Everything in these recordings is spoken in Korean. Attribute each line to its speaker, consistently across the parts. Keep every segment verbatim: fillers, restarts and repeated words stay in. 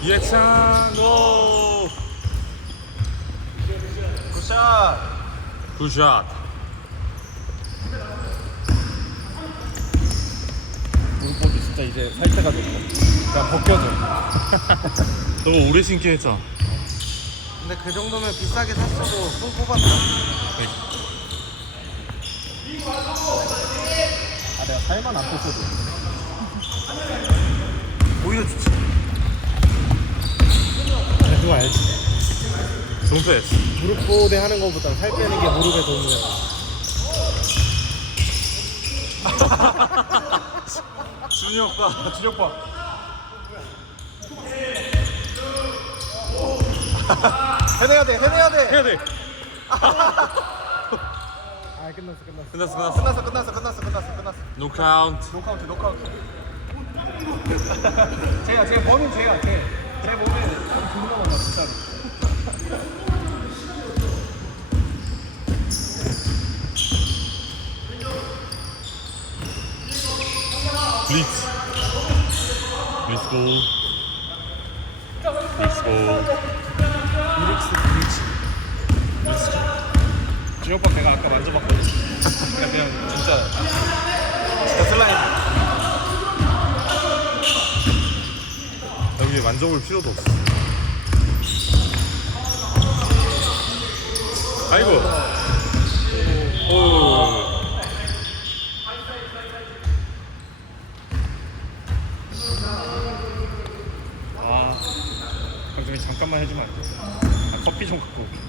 Speaker 1: 이해찬 오
Speaker 2: 굿샷.
Speaker 1: 굿샷.
Speaker 2: 옷이 진짜 이제 살 때가 됐고 그냥 벗겨져.
Speaker 1: 너무 오래 신긴 했잖아.
Speaker 3: 근데 그 정도면 비싸게 샀어도 뽕 뽑았다.
Speaker 2: 아 내가 살만 안 뺐어도
Speaker 3: 오히려 좋지.
Speaker 2: 근데 그거 알지?
Speaker 1: 좋은 패스.
Speaker 2: 무릎 보호대 하는 거보다 살 빼는 게 무릎에 도움이 된다.
Speaker 1: 준이 오빠.
Speaker 2: 준혁 봐.
Speaker 3: 해내야 돼, 해내야 돼.
Speaker 1: 해야 돼.
Speaker 2: 아 끝났어 끝났어.
Speaker 1: 끝났어 끝났어.
Speaker 3: 끝났어, 끝났어, 끝났어, 끝났어, 끝났어.
Speaker 1: 노 카운트.
Speaker 3: 노카운트, 노카운트. 제가, 제 몸은 제가, 제, 제 몸에
Speaker 2: 존나 많아 진짜로.
Speaker 1: 블리츠. 블리츠 고. 블리츠 고.
Speaker 2: 이릭스 브리치.
Speaker 1: 블리츠 고.
Speaker 2: 준혁 봐 내가 아까 만져봤거든. 그냥 그냥 진짜
Speaker 3: 진짜 슬라임.
Speaker 1: 여기 만져볼 필요도 없어. 아이고. 오.
Speaker 2: 아 감독님 잠깐만 해주면 안 돼? 아, 커피 좀 갖고 올게.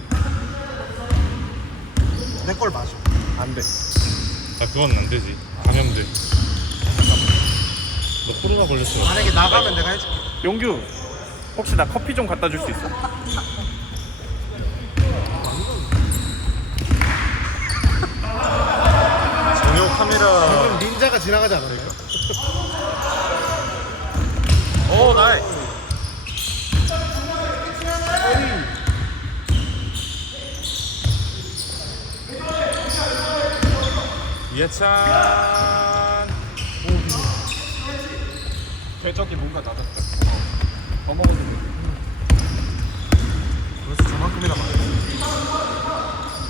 Speaker 3: 내 걸 마셔.
Speaker 2: 안 돼.
Speaker 1: 아 그건 안 되지. 감염돼. 너 코로나 걸렸어.
Speaker 3: 만약에 나가면 내가 해줄게.
Speaker 2: 용규 혹시 나 커피 좀 갖다 줄 수 있어?
Speaker 1: 전용 카메라.
Speaker 2: 방금 닌자가 지나가지 않았나요?
Speaker 1: 오 나이. 예찬.
Speaker 2: 궤적이 뭔가 낮았다. 더 먹어도 돼.
Speaker 3: 그래서 저만큼이나 많아.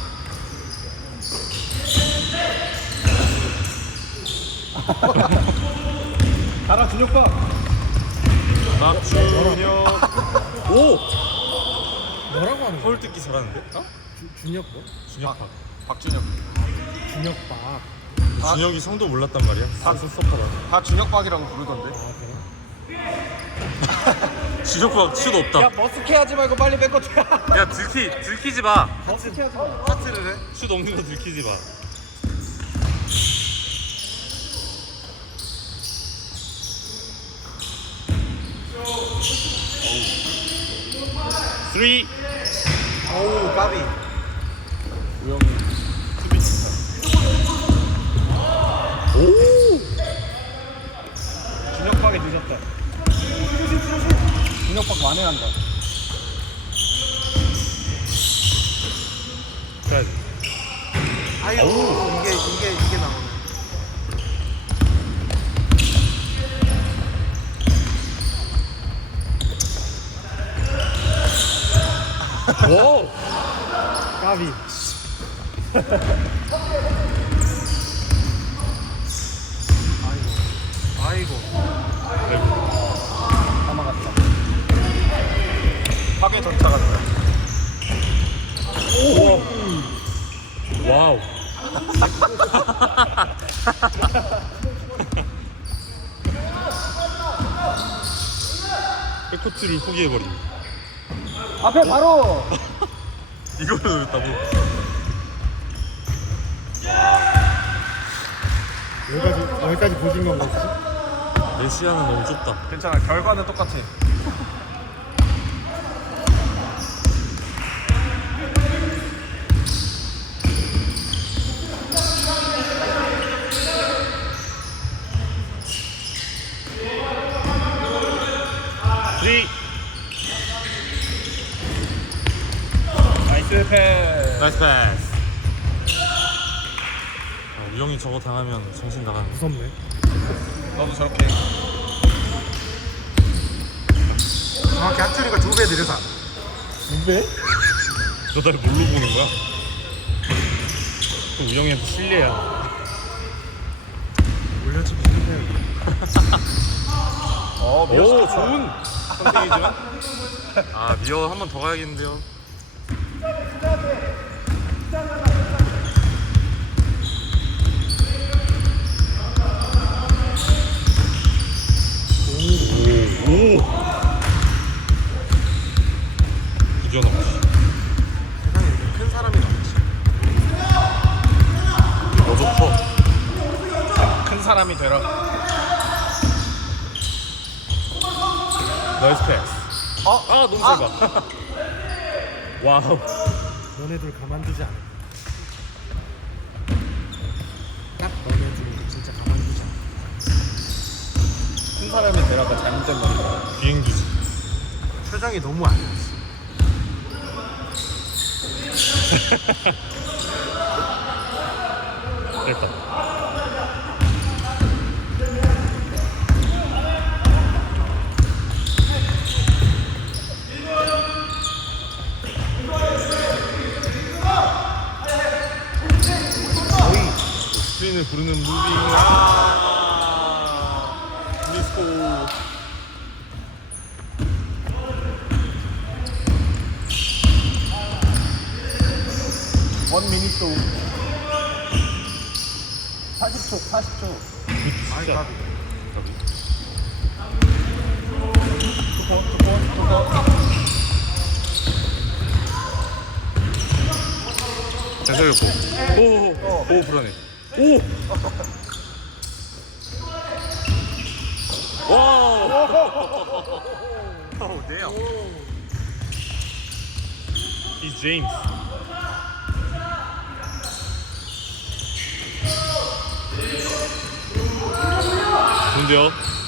Speaker 2: 가라 준혁 봐.
Speaker 1: 박준혁. 오.
Speaker 2: 뭐라고 하는 거야?
Speaker 1: 서울 듣기 잘하는데? 어?
Speaker 2: 주, 준혁 뭐?
Speaker 1: 준혁 박.
Speaker 3: 박준혁.
Speaker 2: 준혁 박.
Speaker 3: 아.
Speaker 1: 준혁이 성도 몰랐단 말이야. 다 섭섭하다.
Speaker 3: 다 준혁박이라고 부르던데.
Speaker 2: 아 그래?
Speaker 1: 준혁 박 슛 없다.
Speaker 3: 야, 머스케 하지 말고 빨리 뺏고 쳐.
Speaker 1: 야 들키 들키지 마.
Speaker 2: 머스케 하지 마.
Speaker 3: 하트를 해.
Speaker 1: 슛 없는 거 들키지 마. 쓰리.
Speaker 3: 오우, 까비.
Speaker 2: 우영이 수비 진짜.
Speaker 1: 오.
Speaker 2: 준혁 박에 늦었다. 준혁 박 만회한다.
Speaker 1: 자,
Speaker 3: 아이고, 이게, 이게, 이게 나오네.
Speaker 1: 오.
Speaker 2: 까비.
Speaker 3: 아이고.
Speaker 2: 다 막았다.
Speaker 3: 파괴 전차 같다.
Speaker 1: 오. 와우. 백코트를 포기해버린.
Speaker 2: 앞에 바로.
Speaker 1: 이거를 넣었다고.
Speaker 2: 여기까지 여기까지 보신 건가 혹시?
Speaker 1: 내 시야는 너무 좁다.
Speaker 3: 괜찮아, 결과는 똑같아.
Speaker 1: 쓰리.
Speaker 2: 나이스 패스.
Speaker 1: 나이스 패스. 아, 우영이 저거 당하면 정신 나가는.
Speaker 2: 무섭네.
Speaker 3: 너도 저렇게.
Speaker 2: 아
Speaker 3: 정확히 학준이가 두 배 느려서 안 돼.
Speaker 2: 두 배?
Speaker 1: 너 날 뭘로 보는 거야?
Speaker 2: 그 우영이한테 실례야.
Speaker 3: 올려주기 힘들어요.
Speaker 2: 어,
Speaker 1: 오, 좋은 선택이죠. 아, 미어 한 번 더 가야겠는데요. 오, 오. 이겨나.
Speaker 3: 세상에 이렇게 큰 사람이 많지.
Speaker 1: 너도 커.
Speaker 2: 큰 사람이 되라. 나이스 패스.
Speaker 3: 어?
Speaker 1: 아, 너무
Speaker 3: 아!
Speaker 1: 짧아. 와우.
Speaker 3: 너네들 가만두지 않아. 딱 너네들은 진짜 가만두지 않아.
Speaker 2: 큰 사람이 되라가 잘못된 말이야.
Speaker 1: 비행기지.
Speaker 3: 표정이 너무 안 좋았어.
Speaker 1: 됐다.
Speaker 3: 거의
Speaker 1: 스크린을 부르는 무빙. 아, 미스코.
Speaker 2: 원 미니트 사십 초, 사십 초.
Speaker 3: 아이
Speaker 1: 진짜.
Speaker 3: 가비.
Speaker 2: 투커, 투커, 투커.
Speaker 1: 잘 살렸고. 오, 오, 오, 불안해. 오! 와!
Speaker 3: 오, 네요.
Speaker 1: 이 제임스. 좋은데요?